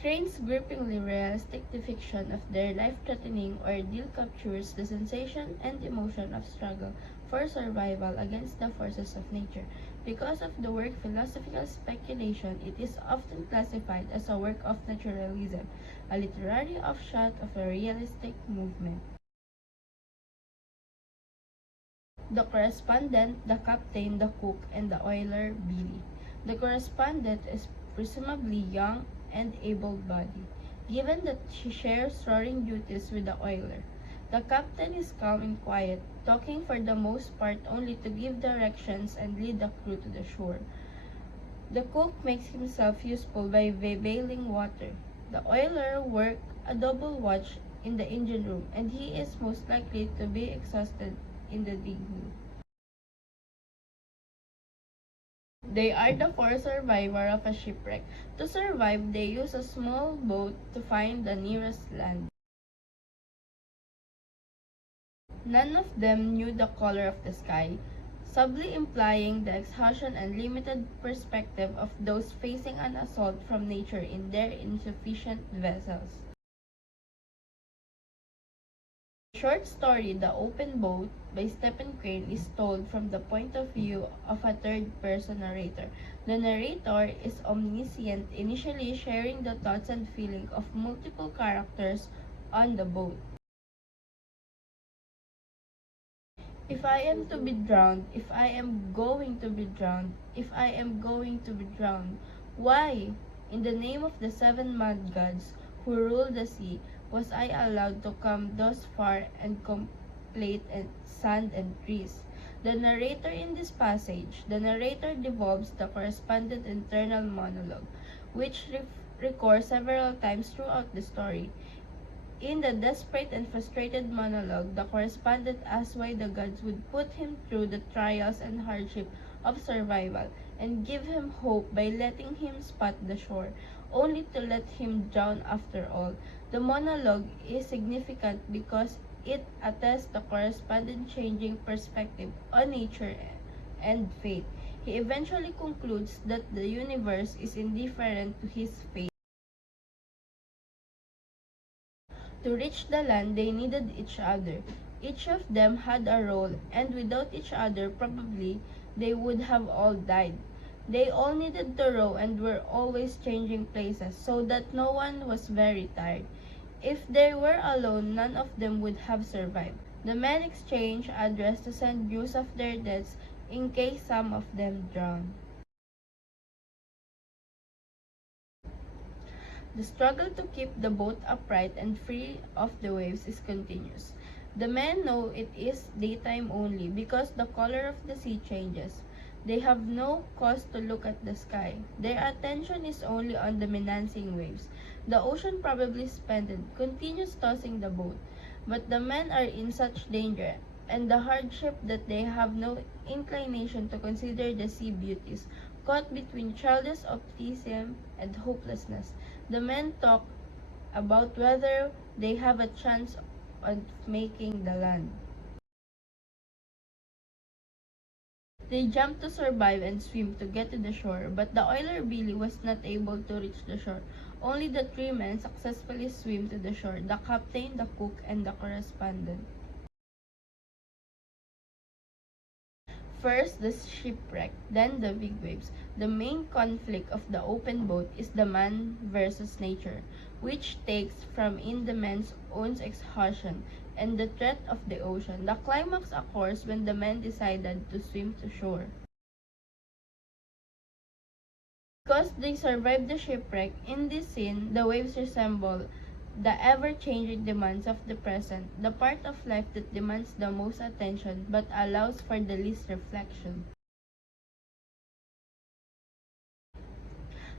Crane's grippingly realistic depiction of their life-threatening ordeal captures the sensation and emotion of struggle for survival against the forces of nature. Because of the work philosophical speculation, it is often classified as a work of naturalism, a literary offshoot of a realistic movement. The correspondent, the captain, the cook, and the oiler, Billy. The correspondent is presumably young and able-bodied, given that she shares rowing duties with the oiler. The captain is calm and quiet, talking for the most part only to give directions and lead the crew to the shore. The cook makes himself useful by bailing water. The oiler works a double watch in the engine room, and he is most likely to be exhausted in the digging. They are the four survivors of a shipwreck. To survive, they use a small boat to find the nearest land. None of them knew the color of the sky, subtly implying the exhaustion and limited perspective of those facing an assault from nature in their insufficient vessels. The short story The Open Boat by Stephen Crane is told from the point of view of a third-person narrator. The narrator is omniscient, initially sharing the thoughts and feelings of multiple characters on the boat. If I am to be drowned, if I am going to be drowned, if I am going to be drowned, why, in the name of the seven mud gods who rule the sea, was I allowed to come thus far and contemplate sand and trees? The narrator in this passage, the narrator develops the correspondent internal monologue, which recurs several times throughout the story. In the desperate and frustrated monologue, the correspondent asks why the gods would put him through the trials and hardship of survival and give him hope by letting him spot the shore, only to let him drown after all. The monologue is significant because it attests the correspondent changing perspective on nature and fate. He eventually concludes that the universe is indifferent to his fate. To reach the land, they needed each other. Each of them had a role, and without each other, probably, they would have all died. They all needed to row and were always changing places, so that no one was very tired. If they were alone, none of them would have survived. The men exchanged address to send news of their deaths in case some of them drowned. The struggle to keep the boat upright and free of the waves is continuous. The men know it is daytime only because the color of the sea changes. They have no cause to look at the sky. Their attention is only on the menacing waves. The ocean, probably splendid, continues tossing the boat, but the men are in such danger and the hardship that they have no inclination to consider the sea beauties. Caught between childish optimism and hopelessness, the men talk about whether they have a chance of making the land. They jumped to survive and swim to get to the shore, but the oiler Billy was not able to reach the shore. Only the three men successfully swim to the shore: the captain, the cook, and the correspondent. First the shipwreck, then the big waves. The main conflict of The Open Boat is the man versus nature, which takes from in the man's own exhaustion and the threat of the ocean. The climax occurs when the men decided to swim to shore. Because they survived the shipwreck, in this scene, the waves resemble the ever-changing demands of the present, the part of life that demands the most attention but allows for the least reflection.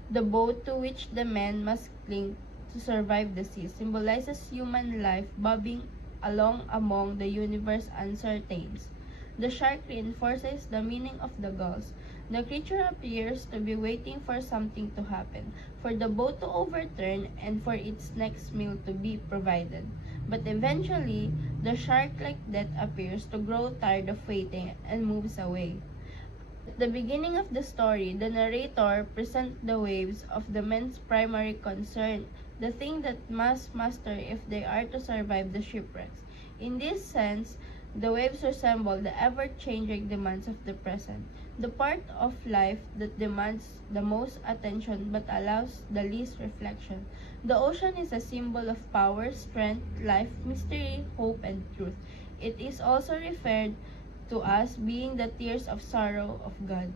The boat to which the men must cling to survive the sea symbolizes human life bobbing along among the universe's uncertainties. The shark reinforces the meaning of the gulls. The creature appears to be waiting for something to happen, for the boat to overturn and for its next meal to be provided. But eventually, the shark like death appears to grow tired of waiting and moves away. At the beginning of the story, the narrator presents the waves of the men's primary concern, the thing that must master if they are to survive the shipwrecks. In this sense, the waves resemble the ever-changing demands of the present, the part of life that demands the most attention but allows the least reflection. The ocean is a symbol of power, strength, life, mystery, hope, and truth. It is also referred to as being the tears of sorrow of God.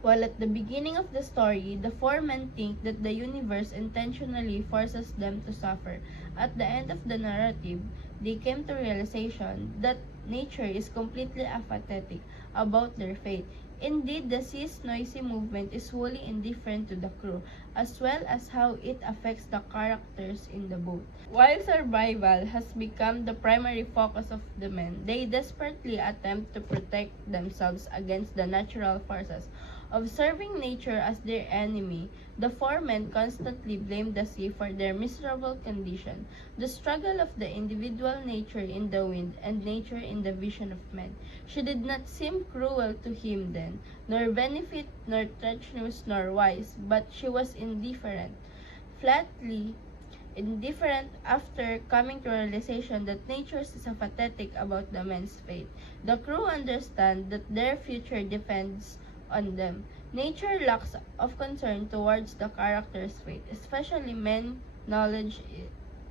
While at the beginning of the story, the four men think that the universe intentionally forces them to suffer, at the end of the narrative, they came to realization that nature is completely apathetic about their fate. Indeed, the sea's noisy movement is wholly indifferent to the crew, as well as how it affects the characters in the boat. While survival has become the primary focus of the men, they desperately attempt to protect themselves against the natural forces. Observing nature as their enemy, the four men constantly blame the sea for their miserable condition, the struggle of the individual nature in the wind and nature in the vision of men. She did not seem cruel to him then, nor benefit, nor treacherous, nor wise, but she was indifferent, flatly indifferent after coming to realization that nature is apathetic about the men's fate. The crew understand that their future depends on them. Nature lacks of concern towards the character's fate, especially men knowledge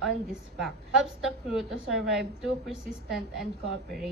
on this fact helps the crew to survive through persistence and cooperation.